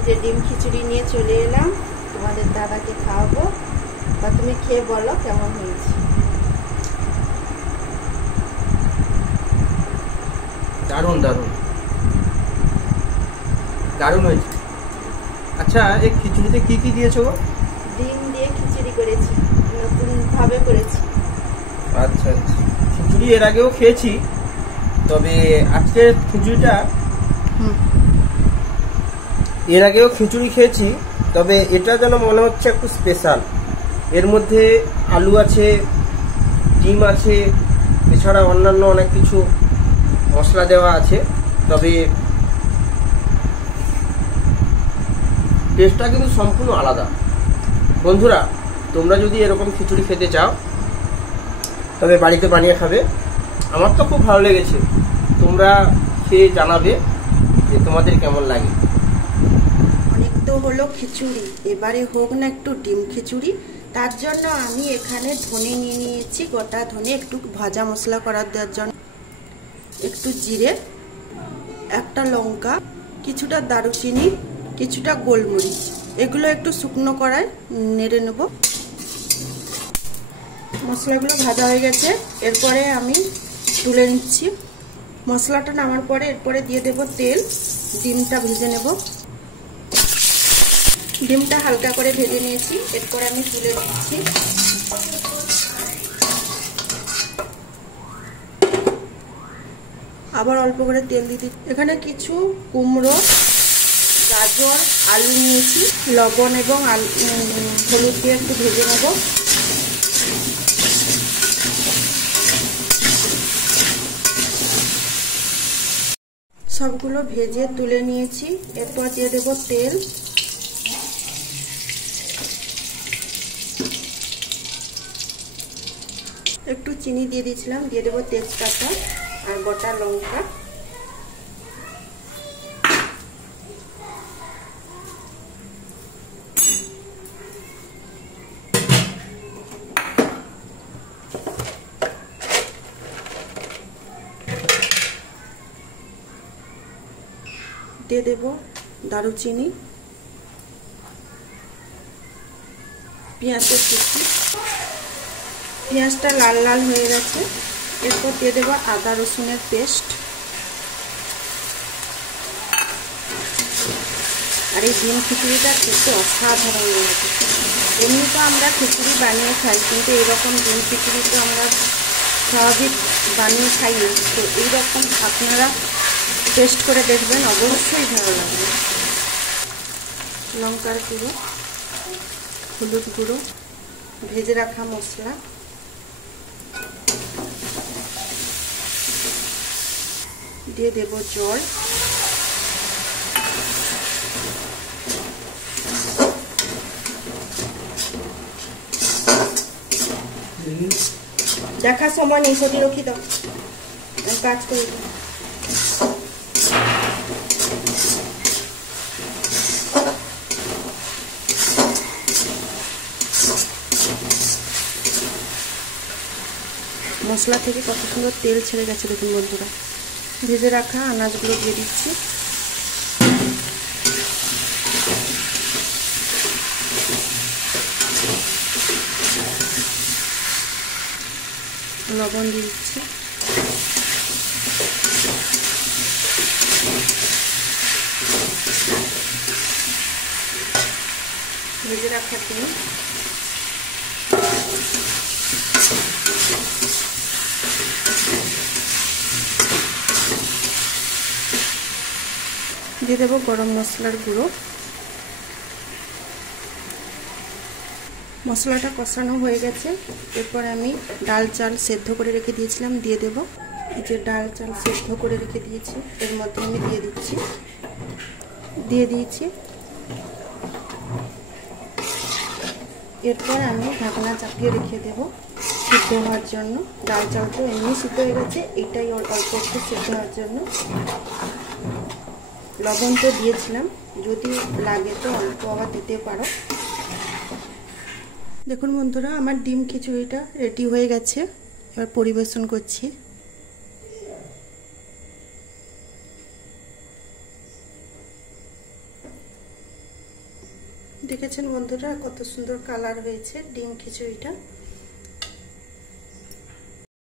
এই যে ডিম খিচুড়ি নিয়ে চলে এলাম, তোমাদের দাদাকে খাওয়াবো। বা তুমি খেয়ে বলো কেমন হয়েছে। দারুণ দারুণ দারুণ হয়েছে। আচ্ছা, এই খিচুড়িতে কি কি দিয়েছো গো? ডিম দিয়ে খিচুড়ি করেছি, নতুন ভাবে করেছি। আচ্ছা আচ্ছা, খিচুড়ি এর আগেও খেয়েছি, তবে আজকে খিচুড়িটা এর আগেও খিচুড়ি খেয়েছি, তবে এটা যেন মনে হচ্ছে একটু স্পেশাল। এর মধ্যে আলু আছে, ডিম আছে, এছাড়া অন্যান্য অনেক কিছু মশলা দেওয়া আছে, তবে টেস্টটা কিন্তু সম্পূর্ণ আলাদা। বন্ধুরা, তোমরা যদি এরকম খিচুড়ি খেতে চাও তবে বাড়িতে বানিয়ে খাবে। আমার তো খুব ভালো লেগেছে, তোমরা খেয়ে জানাবে যে তোমাদের কেমন লাগে। অনেক তো হলো খিচুড়ি, এবারে হোক না একটু ডিম খিচুড়ি। তার জন্য আমি এখানে ধনে নিয়ে নিয়েছি, গোটা ধনে, একটু ভাজা মশলা করার দেওয়ার জন্য, একটু জিরে, একটা লঙ্কা, কিছুটা দারুচিনি, কিছুটা গোলমরিচ, এগুলো একটু শুকনো কড়ায় নেড়ে নেব। মশলাগুলো ভাজা হয়ে গেছে, এরপরে আমি তুলে নিচ্ছি। মশলাটা নামার পরে এরপরে দিয়ে দেব তেল, ডিমটা ভেজে নেব। ডিমটা হালকা করে ভেজে নিয়েছি, এরপর আমি তুলে নিচ্ছি। আবার অল্প করে তেল দিতে, এখানে কিছু কুমড়ো, গাজর, আলু নিয়েছি, লবণ এবং হলুদ দিয়ে একটু ভেজে নেব। সবগুলো ভেজে তুলে নিয়েছি, এরপর দিয়ে দেব তেল, একটু চিনি দিয়ে দিয়েছিলাম, দিয়ে দেবো তেজপাতা আর গোটা লঙ্কা, দিয়ে দেব দারুচিনি, পেঁয়াজের কুচি। পেঁয়াজটা লাল লাল হয়ে গেছে, এরপর দিয়ে দেবো আদা রসুনের পেস্ট। আর এই ডিম খিচুড়িটা খেতে অসাধারণ লাগে। এমনি তো আমরা খিচুড়ি বানিয়ে খাই, কিন্তু এইরকম ডিম খিচুড়ি তো আমরা স্বাভাবিক বানিয়ে খাই না। তো এইরকম আপনারা টেস্ট করে দেখবেন, অবশ্যই ভালো লাগবে। লঙ্কার গুঁড়ো, হলুদ গুঁড়ো, ভেজে রাখা মশলা, দিয়ে দেব জল, দেখার সময় নেই, সত্যি রক্ষি দাও, কাজ করে দাও। মশলা থেকে কত সুন্দর তেল ছেড়ে গেছে দেখুন বন্ধুরা। ভেজে রাখা আনাজগুলো দিয়ে দিচ্ছি, লবণ দিয়ে দিচ্ছি, ভেজে রাখা তেল, দিয়ে দেবো গরম মশলার গুঁড়ো। মশলাটা কষানো হয়ে গেছে, এরপর আমি ডাল চাল সেদ্ধ করে রেখে দিয়েছিলাম দিয়ে দেব। এই যে ডাল চাল সেদ্ধ করে রেখে দিয়েছি, এর মধ্যে আমি দিয়ে দিয়েছি। এরপর আমি ঢাকনা চাপিয়ে রেখে দেব সিদ্ধ হওয়ার জন্য। ডাল চাল তো এমনি সিদ্ধ হয়ে গেছে, এটাই অল্প একটু সিদ্ধ হওয়ার জন্য। লবণ তো দিয়েছিলাম, যদি লাগে তো অল্প আবার দিতে পারো। দেখুন বন্ধুরা, আমার ডিম খিচুড়িটা রেডি হয়ে গেছে, এবার পরিবেশন করছি। দেখেছেন বন্ধুরা কত সুন্দর কালার হয়েছে ডিম খিচুড়িটা।